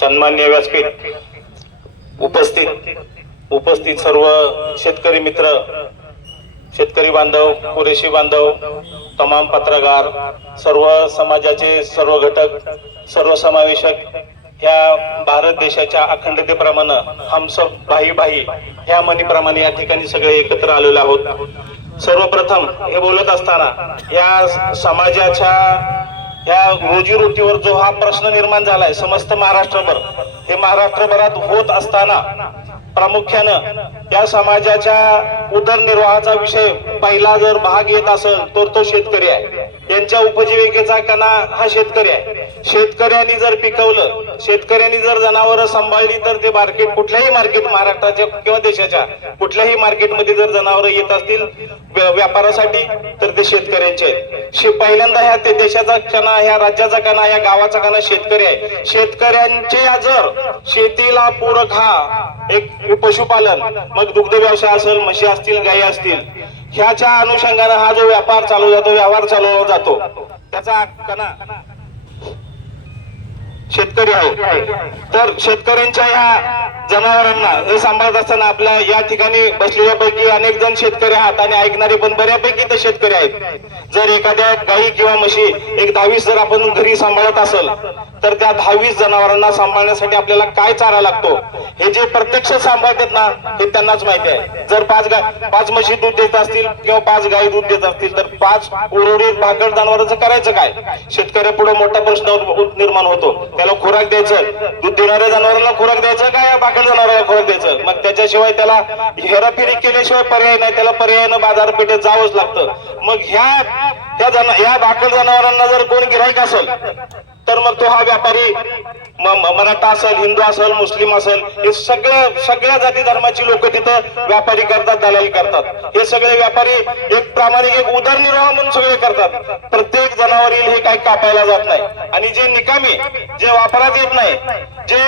सन्मान्य व्यासपीठ उपस्थित उपस्थित सर्व शेतकरी मित्र शेतकरी बांधव पुरेशी बांधव तमाम पत्रकार सर्व समाजाचे सर्व घटक सर्व समावेशक ह्या भारत देशाच्या अखंडतेप्रमाणे हम सब भाई भाई ह्या मनीप्रमाणे या ठिकाणी सगळे एकत्र आलेलो आहोत. सर्वप्रथम हे बोलत असताना या समाजाच्या या रोजीरोटीवर जो हा प्रश्न निर्माण झालाय समस्त महाराष्ट्रभर हे महाराष्ट्रभरात होत असताना प्रामुख्यानं या समाजाच्या उदरनिर्वाहाचा विषय पहिला जर भाग येत असेल तर तो शेतकरी आहे. यांच्या उपजीविकेचा कणा हा शेतकरी आहे. शेतकऱ्यांनी जर पिकवलं शेतकऱ्यांनी जर जनावरं सांभाळली तर ते मार्केट कुठल्याही मार्केट महाराष्ट्राच्या किंवा देशाच्या कुठल्याही मार्केटमध्ये जर जनावरं येत असतील व्या- व्यापारासाठी तर ते शेतकऱ्यांचे आहेत. शे- पहिल्यांदा ह्या ते देशाचा कणा ह्या राज्याचा कणा या गावाचा कणा शेतकरी आहे. शेतकऱ्यांचे जर शेतीला पूरक हा एक पशुपालन मग दुग्ध व्यवसाय असेल म्हशी असतील गायी असतील ह्याच्या अनुषंगाने हा जो व्यापार चालू जातो व्यवहार चालवला जातो त्याचा कणा. शेतकरी आहे. तर शेतकऱ्यांच्या ह्या जनावरांना हे सांभाळत असताना आपल्या या ठिकाणी बसलेल्यापैकी अनेक जण शेतकरी आहात आणि ऐकणारे पण बऱ्यापैकी ते शेतकरी आहेत. जर एखाद्या गाई किंवा म्हशी एक दहावीस जर आपण घरी सांभाळत असेल तर त्या दहावीस जनावरांना सांभाळण्यासाठी आपल्याला काय चारा लागतो? हे जे प्रत्यक्ष सांभाळतात ना हे त्यांनाच माहिती आहे. जर पाच गाय पाच म्हशी दूध देत असतील किंवा पाच गाई दूध देत असतील तर पाच उरवडीत भाकड जनावरांचं करायचं काय? शेतकऱ्या पुढे मोठा प्रश्न निर्माण होतो. त्याला खुराक द्यायचं. दूध देणाऱ्या जनावरांना खुराक द्यायचं काय बाकी जनावरांना खुराक द्यायचं? मग त्याच्याशिवाय त्याला हेराफेरी केल्याशिवाय पर्याय नाही. त्याला पर्यायानं बाजारपेठेत जावंच लागतं. मग ह्या ह्या जना ह्या भाकड जनावरांना जर कोण गिराईक असेल तर मग तो हा व्यापारी मराठा असेल हिंदू असेल मुस्लिम असेल हे सगळ्या सगळ्या जाती धर्माची लोक तिथं व्यापारी करतात दलाली करतात. हे सगळे व्यापारी एक प्रामाणिक एक उदरनिर्वाह म्हणून सगळे करतात. प्रत्येक जनावर येईल हे काही कापायला जात नाही. आणि जे निकामी जे वापरात येत नाही जे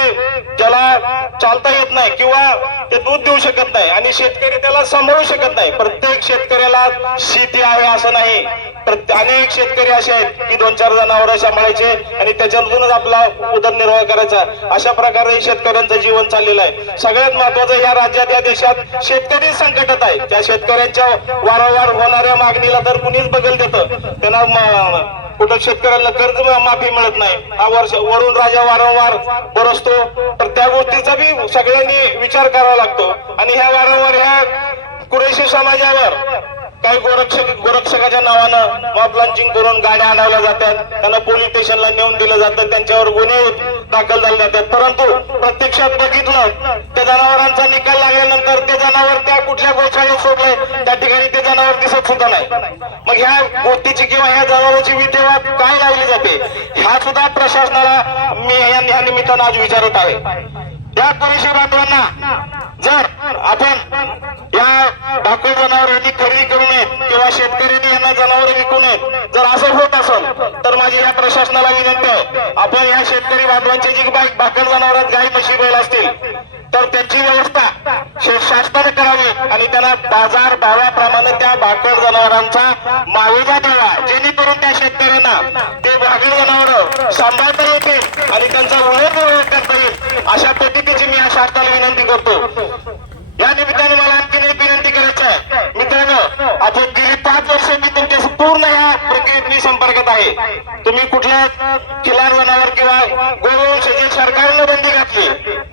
ज्याला चालता येत नाही किंवा ते दूध देऊ शकत नाही आणि शेतकरी त्याला सांभाळू शकत नाही प्रत्येक शेतकऱ्याला शेती आहे असं नाही. अनेक शेतकरी असे आहेत की दोन चार जनावर सांभाळायचे आणि त्याच्यातूनच आपला उदरनिर्वाह करायचा. अशा प्रकारे शेतकऱ्यांचं जीवन चाललेलं आहे. सगळ्यात महत्वाचं या राज्यात या देशात शेतकरी संकटात आहे. त्या शेतकऱ्यांच्या वारंवार होणाऱ्या मागणीला तर कुणीच बगल देतं. त्यांना कुठं शेतकऱ्यांना कर्ज माफी मिळत नाही. हा वर्ष वरून राजा वारंवार बरसतो. तर त्या गोष्टीचा बी सगळ्यांनी विचार करावा लागतो. आणि ह्या वारंवार ह्या कुरेशी समाजावर काही गोरक्षक गोरक्षकाच्या नावानं मॉब लॉन्चिंग करून गाड्या आणवल्या जातात. त्यांना पोलीस स्टेशनला नेऊन दिलं जातं. त्यांच्यावर गुन्हे दाखल झाले जातात. परंतु प्रत्यक्षात बघितलं त्या जनावरांचा निकाल लागल्यानंतर ते जनावर त्या कुठल्या गोशाळेत सोडले त्या ठिकाणी ते जनावर दिसत सुद्धा नाही. मग ह्या गोष्टीची किंवा ह्या जनावरांची विल्हेवाट काय लावली जाते? ह्या सुद्धा प्रशासनाला मी या निमित्तानं आज विचारत आहे. त्या पुरुषी बांधवांना जर आपण या भाकड जनावरांनी खरेदी करू नयेत किंवा शेतकऱ्यांनी यांना जनावर विकू नयेत जर असं होत असेल तर माझी या प्रशासनाला विनंती आहे आपण या शेतकरी बांधवांचे जी भाकड जनावरात गाई म्हशी बैल असतील तर त्यांची व्यवस्था शासनाने करावी आणि त्यांना बाजार भावाप्रमाणे त्या भाकड जनावरांचा मावेजा द्यावा जेणेकरून त्या शेतकऱ्यांना ते भाकड जनावर सांभाळता येतील आणि त्यांचा उदरनिर्वाह करता येईल. अशा पद्धतीची मी या शासनाला विनंती करतो या निमित्ताने मला आणखी एक विनंती करायची आहे मित्रांनो आपण गेली पाच वर्ष मी तुमच्या पूर्ण या प्रक्रियेत मी आहे. तुम्ही कुठल्या खिलार वनावर किंवा गोवंश सरकारनं बंदी घातली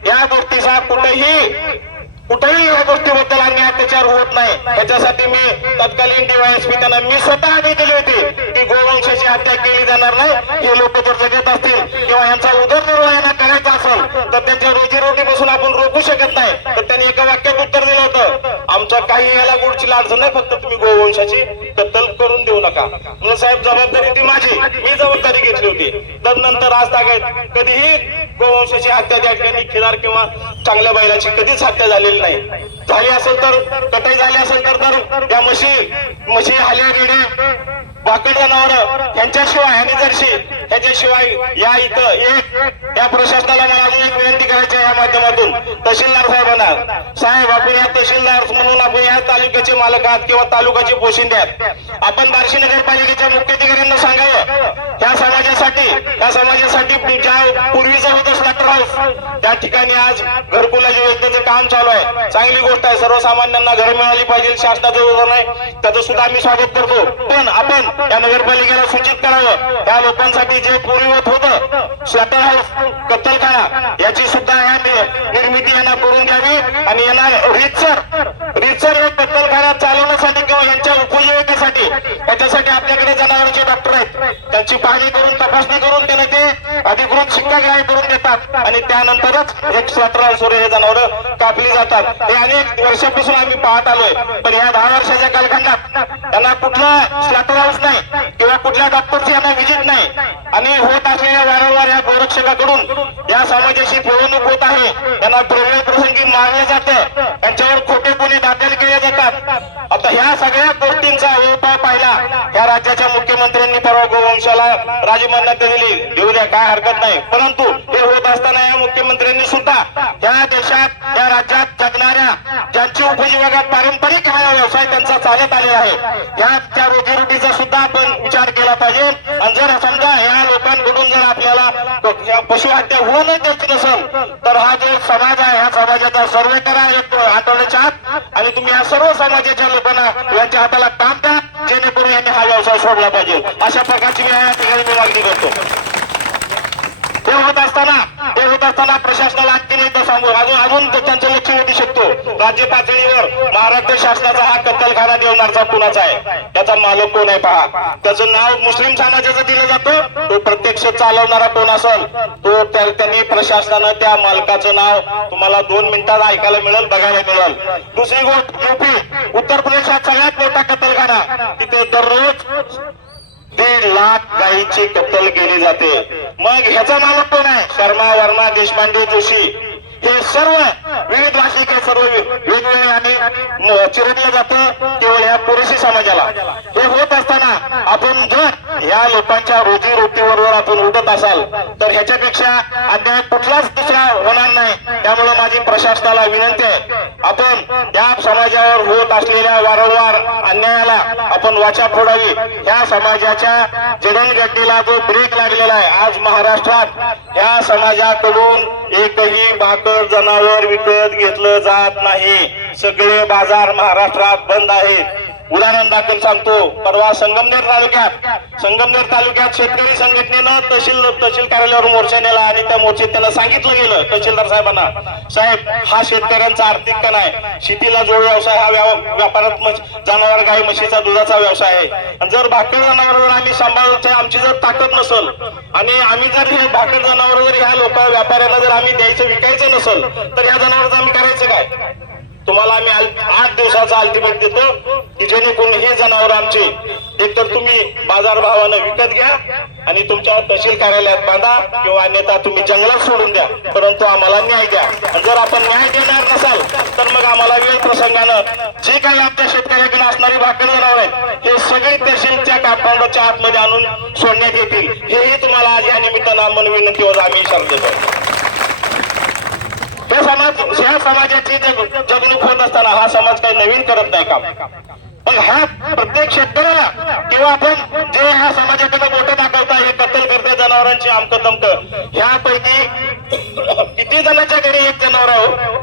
या गोष्टीचा कुठेही कुठेही या गोष्टीबद्दल अन्याय अत्याचार होत नाही. याच्यासाठी मी तत्कालीन डीवायएसपी त्यांना मी स्वतः आधी दिली होती की गोवंशाची हत्या केली जाणार नाही. हे लोक जर जगत असतील किंवा यांचा उदरनिर्वाह करायचा असेल तर त्यांच्या रोजीरोटीपासून आपण रोखू शकत नाही. तर त्यांनी एका वाक्यात उत्तर दिलं होतं आमच्या काही याला गुडची अडचण नाही फक्त तुम्ही गोवंशाची कत्तल करून देऊ नका. म्हणून साहेब जबाबदारी ती माझी. मी जबाबदारी घेतली होती. तदनंतर आज तागायत कधीही गोवंशाची हत्या त्या ठिकाणी खिलार किंवा चांगल्या बैलाची कधीच हत्या झालेली नाही. झाली असेल तर कटाई झाली असेल तर तर त्या म्हशी म्हशी हाली रेडी बाकड जनावर यांच्याशिवाय आणि जरशी त्याच्याशिवाय या इथं एक या प्रशासनाला मला अजून एक विनंती करायची आहे या माध्यमातून. तहसीलदार साहेबांना. साहेब आपण या तहसीलदार म्हणून आपण या तालुक्याचे मालक आहात किंवा तालुक्याचे पोशिंदे आहात. आपण बार्शी नगरपालिकेच्या मुख्याधिकाऱ्यांना सांगावं. त्या समाजासाठी त्या समाजासाठी ज्या पूर्वीचा होतं स्लॅटर हाऊस त्या ठिकाणी आज घरकुलाच्या योजनेचं काम चालू आहे. चांगली गोष्ट आहे. सर्वसामान्यांना घर मिळाली पाहिजे शासनाचं योजना आहे. त्याचं सुद्धा आम्ही स्वागत करतो. पण आपण या नगरपालिकेला सूचित करावं. त्या लोकांसाठी जे पूर्वी होत स्वतः कत्तलखाना याची सुद्धा या निर्मिती यांना करून घ्यावी. आणि यांना रितसर रितसर हे कत्तलखाना चालवण्यासाठी किंवा यांच्या येण्यासाठी. त्याच्यासाठी आपल्याकडे जनावरांचे डॉक्टर आहेत. त्यांची पाहणी करून तपासणी करून त्याला ते अधिकृत शिक्का ग्राही करून देतात. आणि त्यानंतरच एक सतरा सोरे हे जनावर कापली जातात. हे अनेक वर्षापासून आम्ही पाहत आलोय. पण या दहा वर्षाच्या कालखंडात त्यांना कुठला स्लॅटर हाऊस नाही किंवा कुठल्या डॉक्टरची यांना विजिट नाही. आणि होत असलेल्या वारंवार या गोरक्षकाकडून या समाजाशी पिळवणूक होत आहे. त्यांना प्रवेळ प्रसंगी मारले जाते. त्यांच्यावर खोटे गुन्हे दाखल केले जातात. ह्या सगळ्या गोष्टींचा उपाय पाहिला. या राज्याच्या मुख्यमंत्र्यांनी परवा गोवंशाला राजमान्यता दिली. देऊ द्या काय हरकत नाही. परंतु हे होत असताना या मुख्यमंत्र्यांनी सुद्धा या देशात या राज्यात जगणाऱ्या ज्यांची उपजीविकात पारंपरिक हा व्यवसाय त्यांचा चालत आले आहे या त्या रोजीरोटीचा सुद्धा आपण विचार केला पाहिजे. आणि जर समजा या लोकांकडून जर आपल्याला पशुहत्या होऊनच देत नसेल तर हा जो समाज आहे ह्या समाजाचा सर्वे करा एक आठवड्याच्या आत. आणि तुम्ही या सर्व समाजाच्या लोकांना यांच्या हाताला काम द्या जेणेकरून यांनी हा व्यवसाय सोडला पाहिजे. अशा प्रकारची मी या ठिकाणी मी मागणी करतो. ते होत असताना ते होत असताना प्रशासनाला आणखी सांगू. अजून अजून त्यांचं लक्ष वेधू शकतो. राज्य पातळीवर महाराष्ट्र शासनाचा हा कत्तलखाना देवणारचा कुणाचा आहे. त्याचा मालक कोण आहे पहा. त्याचं नाव मुस्लिम समाजाचं दिलं जातं. तो प्रत्यक्ष चालवणारा कोण असेल तो त्यांनी प्रशासनानं त्या मालकाचं नाव तुम्हाला दोन मिनिटात ऐकायला मिळेल बघायला मिळेल. दुसरी गोष्ट युपी. उत्तर प्रदेशात सगळ्यात मोठा कत्तलखाना. तिथे दररोज दीड लाख गायीची कत्तल केली जाते. मग ह्याचा मालक कोण आहे? शर्मा वर्मा देशपांडे जोशी. हे सर्व विविध भाषिक सर्व वेगवेगळे आणि चिरडलं जातं केवळ ह्या पुरुषी समाजाला. हे होत असताना आपण जर या लोकांच्या रोजी रोटीवर आपण उठत असाल तर ह्याच्यापेक्षा अन्याय कुठलाच दुसरा होणार नाही. त्यामुळे माझी प्रशासनाला विनंती आहे आपण या समाजावर होत असलेल्या वारंवार अन्यायाला आपण वाचा फोडावी. ह्या समाजाच्या जडणघडणीला जो ब्रेक लागलेला आहे आज महाराष्ट्रात या समाजाकडून एकही भाकर जनावर विकत घेतलं जात नाही. सगळे बाजार महाराष्ट्रात बंद आहेत. उदाहरण दाखल सांगतो. परवा संगमनेर तालुक्यात संगमनेर तालुक्यात शेतकरी संघटनेनं तहसील तहसील कार्यालयावर मोर्चा नेला आणि त्या मोर्चेत त्यांना सांगितलं गेलं तहसीलदार साहेबांना. साहेब हा शेतकऱ्यांचा आर्थिक कण आहे. शेतीला जोड व्यवसाय हा व्यापारात म्हश- जनावर गाई म्हशीचा दुधाचा व्यवसाय आहे. आणि जर भाकर जनावर जर आम्ही सांभाळतो आमची जर ताकद नसल आणि आम्ही जर हे भाकर जनावर जर ह्या लोक व्यापाऱ्यांना जर आम्ही द्यायचं विकायचं नसल तर ह्या जनावरांचं आम्ही करायचं काय? तुम्हाला आम्ही आठ दिवसाचा अल्टिमेट देतो. की जेणेकरून हे जनावर आमचे एकतर तुम्ही बाजार भावानं विकत घ्या आणि तुमच्या तहसील कार्यालयात बांधा किंवा अन्यथा तुम्ही जंगलात सोडून द्या. परंतु आम्हाला न्याय द्या. जर आपण न्याय देणार नसाल तर मग आम्हाला वेळ प्रसंगानं जे काही आमच्या शेतकऱ्याकडे असणारी भाकर जनावर आहेत हे सगळे तहसीलच्या कापडाच्या आतमध्ये आणून सोडण्यात येतील. हेही तुम्हाला आज या निमित्तानं मन विनंतीवर आम्ही इशारा देतो हे समाज ह्या समाजाची जगणूक होत असताना हा समाज काही नवीन करत नाही का? पण ह्या प्रत्येक शेतकऱ्याला किंवा आपण जे ह्या समाजाकडे मोठं दाखवता हे कत्तल करते जनावरांची आमक तमक ह्यापैकी किती जणांच्या घरी एक जनावर आहोत हो?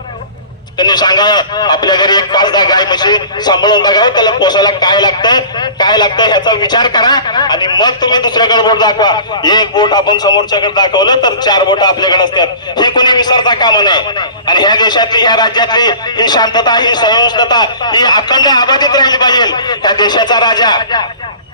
त्यांनी सांगावं आपल्या घरी एक पाच दहा गाय म्हशी सांभाळून बघावं त्याला पोसायला काय लागतंय काय लागतंय ह्याचा विचार करा आणि मग तुम्ही दुसऱ्याकडे बोट दाखवा. एक बोट आपण समोरच्याकडे दाखवलं तर चार बोट आपल्याकडे असतात. हे कोणी विसरता कामा नाही आणि ह्या देशातली ह्या राज्यातली ही शांतता ही सहिष्णुता ही अखंड अबाधित राहिली पाहिजे. त्या देशाचा राजा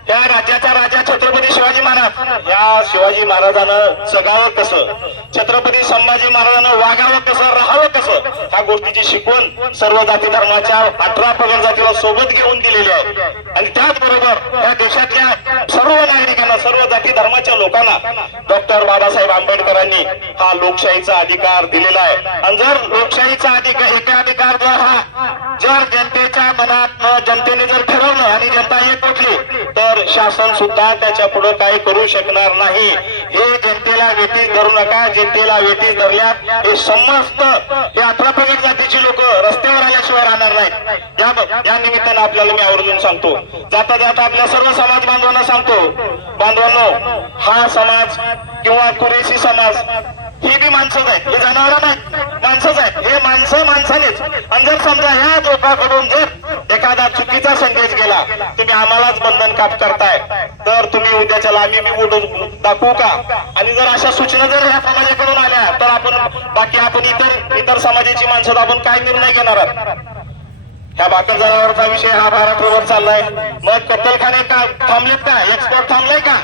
त्या राज्याचा राजा छत्रपती शिवाजी महाराज. या शिवाजी महाराजानं जगावं कसं? छत्रपती संभाजी महाराजांना वागावं कसं राहावं कसं ह्या गोष्टीची शिकवण सर्व जाती धर्माच्या अठरा पगड जातीला सोबत घेऊन दिलेली आहे. आणि त्याचबरोबर या देशातल्या सर्व नागरिकांना सर्व जाती धर्माच्या लोकांना डॉक्टर बाबासाहेब आंबेडकरांनी हा लोकशाहीचा अधिकार दिलेला आहे. आणि जर लोकशाहीचा अधिकार एका अधिकार जर हा जर जनतेच्या मनात जनतेने जर ठरवलं आणि जनता एक उठली तर शासन सुद्धा त्याच्या पुढे काही करू शकणार नाही. हे जनतेला व्यतीत धरू नका जे जनतेला वेटी धरल्यात हे समस्त हे अठरा प्रगट जातीची लोक रस्त्यावर आल्याशिवाय राहणार नाहीत. या निमित्तानं आपल्याला मी आवर्जून सांगतो. जाता जाता आपल्या सर्व समाज बांधवांना सांगतो. बांधवांनो हा समाज किंवा कुरेशी समाज ही बी माणसंच आहेत. हे जनावर नाहीत माणसंच आहेत. हे माणसं माणसानेच. आणि जर समजा ह्या लोकांकडून जर एखादा चुकीचा संदेश गेला तुम्ही आम्हालाच बंधन काप करताय तर तुम्ही उद्याच्याला आम्ही बी उठून दाखवू का? आणि जर अशा सूचना जर ह्या समाजाकडून आल्या तर आपण बाकी आपण इतर इतर समाजाची माणसं आपण काय निर्णय घेणार आहात? ह्या बाकी जनावरचा विषय हा महाराष्ट्रावर चाललाय. मग कत्तलखाने का थांबलेत का? एक्सपोर्ट थांबलाय का?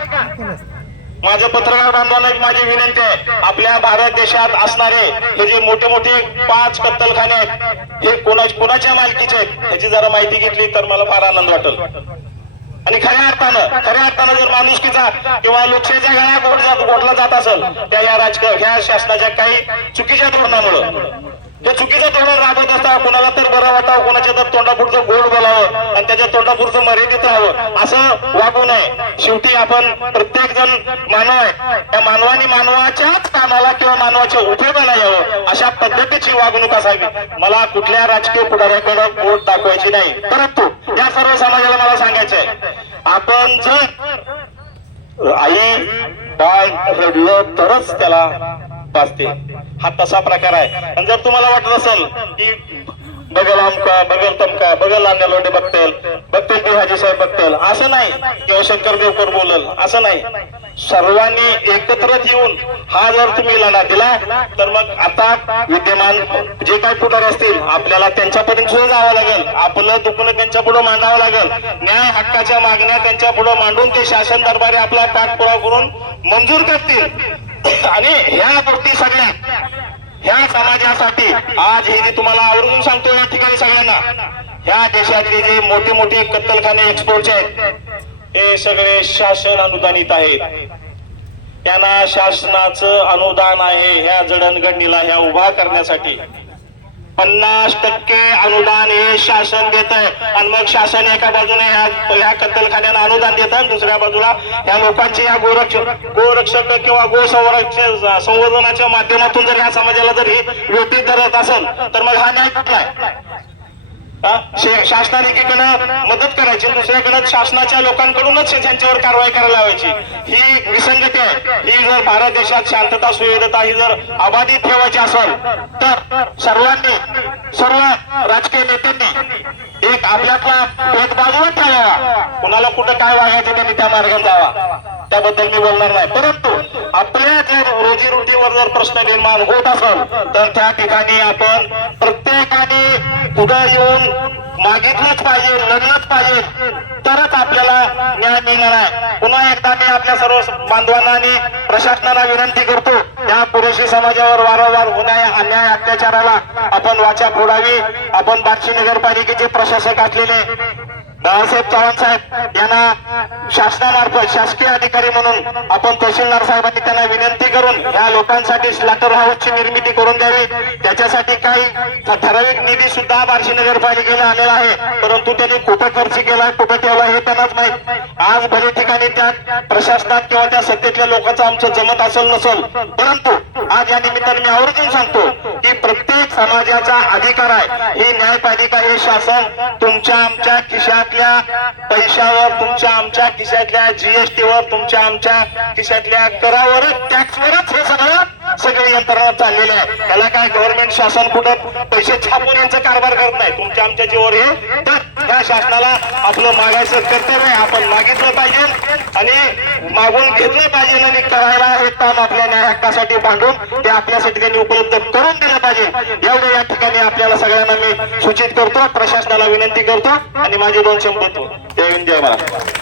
माझ्या पत्रकार बांधवांना एक माझी विनंती आहे. आपल्या भारत देशात असणारे हे जे मोठे मोठे पाच कत्तलखाने आहेत हे कोणा कोणाच्या मालकीचे आहेत ह्याची जरा माहिती घेतली तर मला फार आनंद वाटेल. आणि खऱ्या अर्थानं खऱ्या अर्थानं जर माणुसकीचा किंवा लोकशाहीच्या गळ्या गोड जात गोडला जात असेल त्या या राजकीय ह्या शासनाच्या काही चुकीच्या धोरणामुळं. ते चुकीचं धोरण राबवत असता कुणाला तर बरं वाटावं कोणाच्या तर तोंडापुरचं गोड बोलावं आणि त्याच्या तोंडापुरचं मर्यादित राहावं असं वागू नये. शेवटी आपण प्रत्येक जण मानव आहे त्या मानवाने मानवाच्याच कामाला किंवा मानवाच्या उपयोगाला यावं अशा पद्धतीची वागणूक असावी. मला कुठल्या राजकीय पुढाऱ्याकडे बोट दाखवायची नाही. परंतु या सर्व समाजाला मला सांगायचंय आपण जर आई बाळ रडलं तरच त्याला वाचते हा तसा प्रकार आहे. आणि जर तुम्हाला वाटत असेल की बघल आमका बघल तमका बघल लोटे बघतेल बघतेल ते हाजी साहेब बघतेल असं नाही. किंवा शंकर देवकर बोलल असं नाही. सर्वांनी एकत्रच येऊन हा जर तुम्ही लढा दिला तर मग आता विद्यमान जे काही पुढारी असतील आपल्याला त्यांच्यापर्यंत सुद्धा जावं लागेल. आपलं दुखणं त्यांच्या पुढे मांडावं लागेल. न्याय हक्काच्या मागण्या त्यांच्या पुढे मांडून ते शासन दरबारी आपला पाठपुरावा करून मंजूर करतील. आणि ह्या गोष्टी सगळ्या ह्या समाजासाठी आज हे जे तुम्हाला आवर्जून सांगतो या ठिकाणी सगळ्यांना. ह्या देशातले जे मोठे मोठे कत्तलखाने एक्सपोर्टचे आहेत हे सगळे शासन अनुदानित आहेत. त्यांना शासनाचं अनुदान आहे ह्या जडणघडणीला ह्या उभा करण्यासाठी. पन्नास टक्के अनुदान हे शासन देत आहे आणि मग शासन एका बाजूने ह्या ह्या अनुदान देत आणि दुसऱ्या बाजूला या लोकांची ह्या गोरक्षक गोरक्षक किंवा गो संरक्षण संवर्धनाच्या माध्यमातून जर ह्या समाजाला जर हे वेटी धरत असेल तर मग हा न्याय कुठला आहे? शासनाने एकीकडं मदत करायची दुसऱ्याकडं दुसऱ्याकडे शासनाच्या लोकांकडूनच त्यांच्यावर कारवाई करायला लावायची. ही विसंगती आहे. ही जर भारत देशात शांतता सुविधता ही जर अबाधित ठेवायची असेल तर सर्वांनी सर्व राजकीय नेत्यांनी एक आपल्यातला एक बाजूला ठेवावा कुणाला कुठं काय वागायचं त्यांनी त्या मार्गात जावा. त्याबद्दल मी बोलणार नाही. परंतु आपल्या जर रोजीरोटीवर जर प्रश्न निर्माण होत असेल तर त्या ठिकाणी आपण प्रत्येकाने पुढे येऊन मागितलंच पाहिजे लढलंच पाहिजे तरच आपल्याला न्याय मिळणार आहे. पुन्हा एकदा मी आपल्या सर्व बांधवांना आणि प्रशासनाला विनंती करतो या पुरुषी समाजावर वारंवार होणाऱ्या अन्याय अत्याचाराला आपण वाचा फोडावी. आपण बार्शी नगरपालिकेचे प्रशासक असलेले बाळासाहेब चव्हाण साहेब यांना शासनामार्फत शासकीय अधिकारी म्हणून आपण तहसीलदार साहेबांनी त्यांना विनंती करून या लोकांसाठी स्लॅटर हाऊसची निर्मिती करून द्यावी. त्याच्यासाठी काही ठराविक निधी सुद्धा बार्शी नगरपालिकेला आलेला आहे. परंतु त्यांनी कुठे खर्च केला कुठे ठेवला हे त्यांनाच माहीत. आज भले ठिकाणी त्या प्रशासनात किंवा त्या सत्तेतल्या लोकांचं आमचं जमत असेल नसेल परंतु आज या निमित्ताने मी आवर्जून सांगतो की प्रत्येक समाजाचा अधिकार आहे. ही न्यायपालिका हे शासन तुमच्या आमच्या खिशातल्या पैशावर तुमच्या आमच्या खिशातल्या जीएसटीवर तुमच्या आमच्या खिशातल्या करावरच टॅक्सवरच हे सगळी यंत्रणा चाललेलं आहे. त्याला काय गव्हर्नमेंट शासन कुठं पैसे छापून यांचा कारभार करत नाही. तुमच्या आमच्या जीवर हे त्या या शासनाला आपलं मागायचं कर्तव्य आपण मागितलं पाहिजे आणि मागून घेतलं पाहिजे आणि करायला हे काम आपल्या न्याय हक्कासाठी बांधून ते आपल्यासाठी त्यांनी उपलब्ध करून दिलं पाहिजे. एवढं या ठिकाणी आपल्याला सगळ्यांना मी सूचित करतो. प्रशासनाला विनंती करतो. आणि माझे दोन शंभर जय हिंद जय महाराष्ट्र.